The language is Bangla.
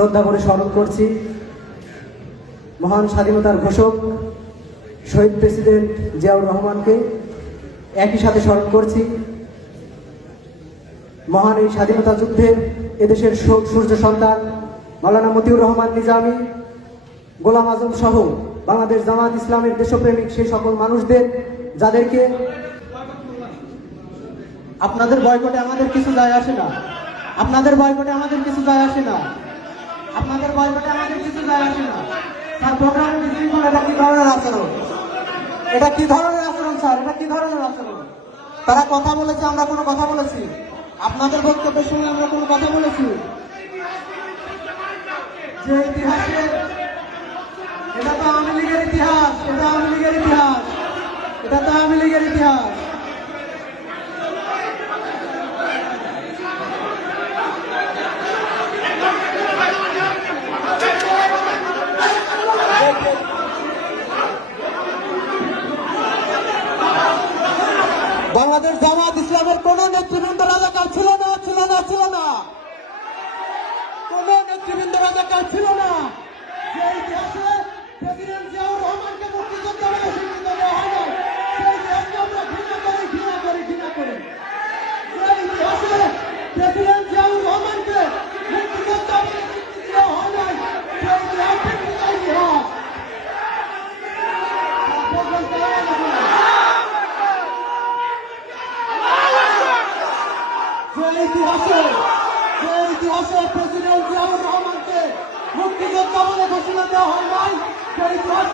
শ্রদ্ধা করে স্মরণ করছি মহান স্বাধীনতার ঘোষক শহীদ প্রেসিডেন্ট জিয়াউর রহমানকে। একই সাথে স্মরণ করছি মহান এই স্বাধীনতা যুদ্ধের এদেশের সূর্য সন্তান মাওলানা মতিউর রহমান নিজামী, গোলাম আজম সহ বাংলাদেশ জামাত ইসলামের দেশপ্রেমিক সেই সকল মানুষদের, যাদেরকে আপনাদের বয়কটে আমাদের কিছু যায় আসে না, আপনাদের বয়কটে আমাদের কিছু যায় আসে না, আপনাদের বয়কটে আমাদের কিছু যায় আসে না। স্যার প্রোগ্রাম বিশৃঙ্খলা, এটা কি ধরনের আচরণ? এটা কি ধরনের আচরণ স্যার? এটা কি ধরনের আচরণ? তারা কথা বলেছে, আমরা কোনো কথা বলেছি? আপনাদের বক্তব্যের সঙ্গে আমরা কোনো কথা বলেছি? যে ইতিহাসে, এটা তো আওয়ামী লীগের ইতিহাস, এটা আওয়ামী লীগের ইতিহাস, এটা তো আওয়ামী লীগের ইতিহাস। বাংলাদেশ জামাত ইসলামের কোন নেতৃবৃন্দ রাজাকার ছিল না, ছিল না, ছিল না, কোন নেতৃবৃন্দ রাজাকার ছিল না। যে ইতিহাসে প্রেসিডেন্ট জিয়াউর রহমানকে মুক্তিযোদ্ধা বলে স্বীকৃত দেওয়া হয় না, সেই ইতিহাসকে আমরা ঘৃণা করি, ঘৃণা করি, ঘৃণা করি। যে ইতিহাসে প্রেসিডেন্ট জিয়াউর রহমানকে মুক্তিযোদ্ধা বলে স্বীকৃতি দেওয়া হয় না, সেই ইতিহাসকে ঘৃণা ইতিহাস। যে ইতিহাসে প্রেসিডেন্ট জিয়াউর রহমানকে মুক্তিযোদ্ধা বলে ঘোষণা দেওয়া হয় নাই, সেই ইতিহাস